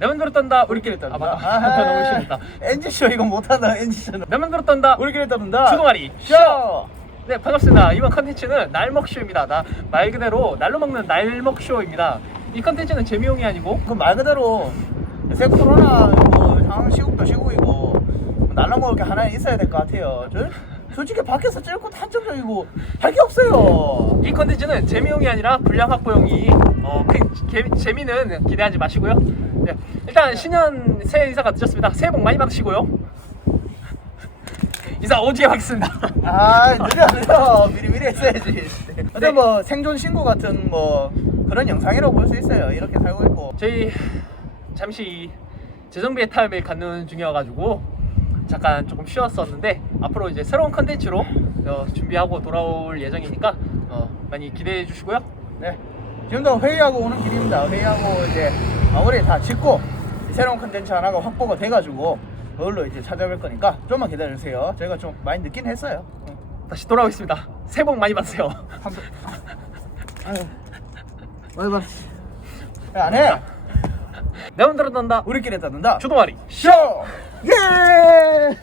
내 맘대로 떤다 우리끼리 떤다. 맞다. 너무 심했다. NG쇼 이거 못하나 NG쇼는. 내 맘대로 떤다 우리끼리 떤다. 주동아리 쇼. 네, 반갑습니다. 이번 컨텐츠는 날먹쇼입니다. 말 그대로 날로 먹는 날먹쇼입니다. 이 컨텐츠는 재미용이 아니고 그 말 그대로 요새 코로나 뭐 상황 시국도 시국이고 날라 먹을 게 하나 있어야 될 것 같아요. 솔직히 밖에서 찔고 한정적이고 할 게 없어요. 이 컨텐츠는 재미용이 아니라 분량 확보용이 재미는 기대하지 마시고요. 네, 일단 신년 새해 인사가 늦었습니다. 새해 복 많이 받으시고요. 인사 오지게 하겠습니다. 아 느려 미리미리 했어야지. 근데 뭐 생존 신고 같은 뭐 그런 영상이라고 볼 수 있어요. 이렇게 살고 있고. 저희 잠시 재정비의 타임을 갖는 중이어가지고 잠깐 조금 쉬었었는데 앞으로 이제 새로운 컨텐츠로 준비하고 돌아올 예정이니까 많이 기대해 주시고요. 네. 지금도 회의하고 오는 길입니다. 회의하고 이제 마무리 다 짓고 새로운 컨텐츠 하나가 확보가 돼가지고 그걸로 이제 찾아뵐 거니까 좀만 기다려주세요. 저희가 좀 많이 늦긴 했어요. 다시 돌아오겠습니다. 새해 복 많이 받으세요. 아유, 많이 받. 안 해. 내 맘대로 떤다 우리끼리 닫는다. 주동아리 쇼. 예.